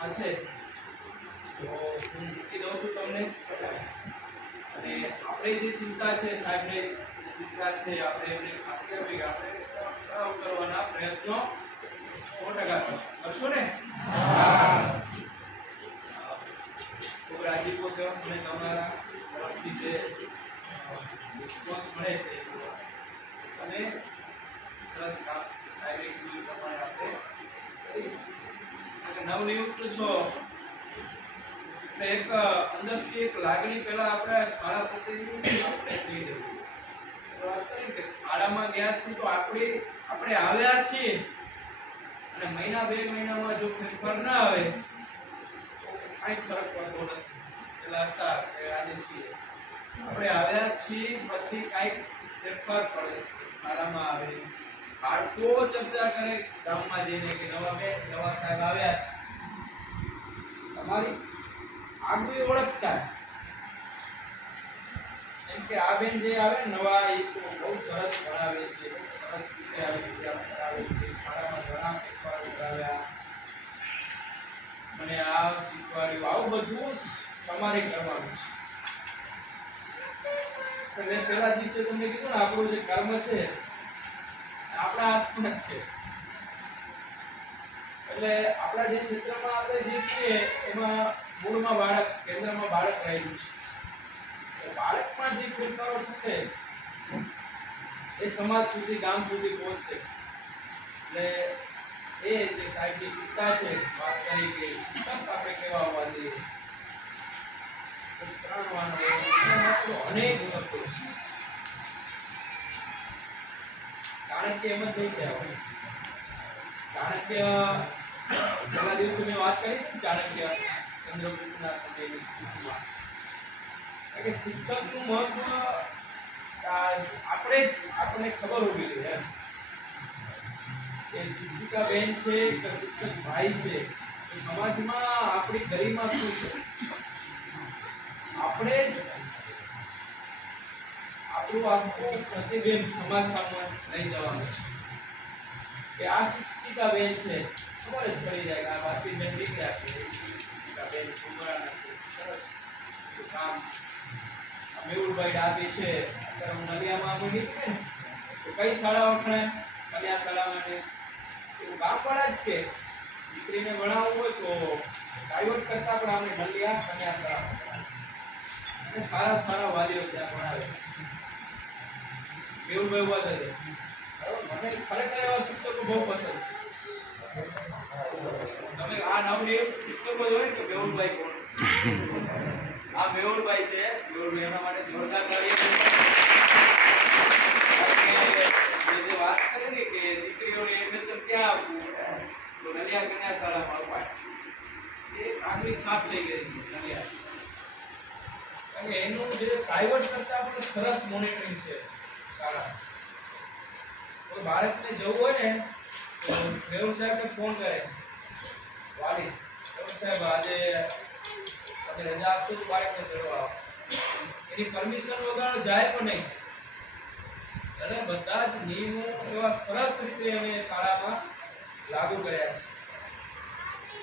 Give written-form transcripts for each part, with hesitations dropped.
આ છે તો હું મૂકી દઉં છું તમને અને આપણે જે ચિંતા છે સાહેબને ચિંતા છે આપણે એમને ખાતરી આપી કે આપણે કરવાના પ્રયત્નો 100% કરશો ને ખૂબ રાજીપો થયો મને તમારા તરફથી જે રિસ્પોન્સ મળે છે અને સરસ કામ સાહેબે કીધું પ્રમાણે આપણે કરીશું નવનિયુક્ત છો એટલે એક અંદરથી એક લાગણી પહેલા આપણે શાળા પ્રત્યેની આપણે થઈ ગઈ વાત કરી કે શાળામાં ગયા છીએ તો આપણે આવ્યા છીએ અને મહિના 2 મહિનામાં જો ફેરફાર ના આવે તો કાંઈ ફરક પડતો નથી પેલા હતા કે આજે છીએ આપણે આવ્યા છીએ પછી કાંઈક ફેરફાર પડે શાળામાં આવે બાળકો ચર્ચા કરે ગામમાં જઈને કે નવા સાહેબ આવ્યા છે તમારી આગવી ઓળખતા એમ કે આ બેન જે આવે નવા એ તો બહુ સરસ ભણાવે છે બહુ સરસ રીતે આવે છે શાળામાં ઘણા ફેરફારો કરાવ્યા મને આ શીખવાડ્યું આવું બધું તમારે કરવાનું છે મેં પહેલા દિવસે તમને કીધું ને આપણું જે કર્મ છે આપણા હાથમાં જ છે એટલે આપણા જે ક્ષેત્રમાં આપણે જે છીએ એમાં મૂળમાં બાળક કેન્દ્રમાં બાળક રહેલું છે બાળકમાં જે ફેરફારો થશે એ સમાજ સુધી ગામ સુધી પહોંચશે એટલે એ જે સાહેબની ચિંતા છે વાત કરી કે આપણે કેવા હોવા જોઈએ અનેક શબ્દો છે ચાણક્ય એમ જ નહીં કહેવાય ચાણક્ય પહેલા દિવસે મેં વાત કરી ચાણક્ય ચંદ્રગુપ્તના સમયની સ્થિતિમાં કે શિક્ષકનું મહત્વ આપણને ખબર હોવી જોઈએ કે શિક્ષિકા બેન છે કે શિક્ષક ભાઈ છે તો સમાજમાં આપણી ગરિમા શું છે આપણે જ આપણું આખું પ્રતિબિંબ સમાજ સામે લઈ જવાનું છે કે આ શિક્ષિકા બેન છે ખબર જ પડી જાય કે આ વાતી બેન નીકળ્યા છે શિક્ષિકા બેન ઉમરાના છે સરસ કામ મેહુલભાઈ ડાબી છે અત્યારે હું નલિયામાં અમે નીકળે ને તો કઈ શાળા વખણાય નલિયા શાળામાં ને એવું ગામવાળા જ કે દીકરીને ભણાવવું હોય તો પ્રાઇવેટ કરતા પણ અમે નલિયા શાળામાં અને સારા વાલીઓ ત્યાં ભણાવે મેહુલભાઈ વાત હતી મને ખરેખર એવા શિક્ષકો બહુ પસંદ છે તમે આ નવનિયુક્ત શિક્ષકો જોઈ કે મેહુલભાઈ કોણ આ મેહુલભાઈ છે મેહુલભાઈ એના માટે જોરદાર તાળી જે વાત કરી ને કે દીકરીઓને એડમિશન ક્યાં આપવું તો નલિયા કન્યા શાળામાં અપાય એ આગલી છાપ થઈ ગઈ નલિયા અને એનું જે પ્રાઇવેટ કરતા પણ સરસ મોનિટરિંગ છે શાળા કોઈ બાળકને જવું હોય ને તો મેહુલ સાહેબને ફોન કરે વાલી મેહુલ સાહેબ આજે તમે રજા આપશો તો બાળકને તેડવા આવો એની પરમિશન વગર જાય પણ નહીં અને બધા જ નિયમો એવા સરસ રીતે અમે શાળામાં લાગુ કર્યા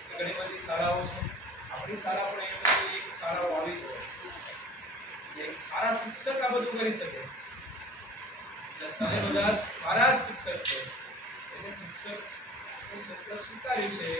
છે ઘણી બધી શાળાઓ છે આપણી શાળા પણ એમાંથી એક શાળાઓ આવી છે એક સારા શિક્ષક આ બધું કરી શકે છે તમે બધા સારા જ શિક્ષક છો એટલે શિક્ષક સ્વીકાર્યું છે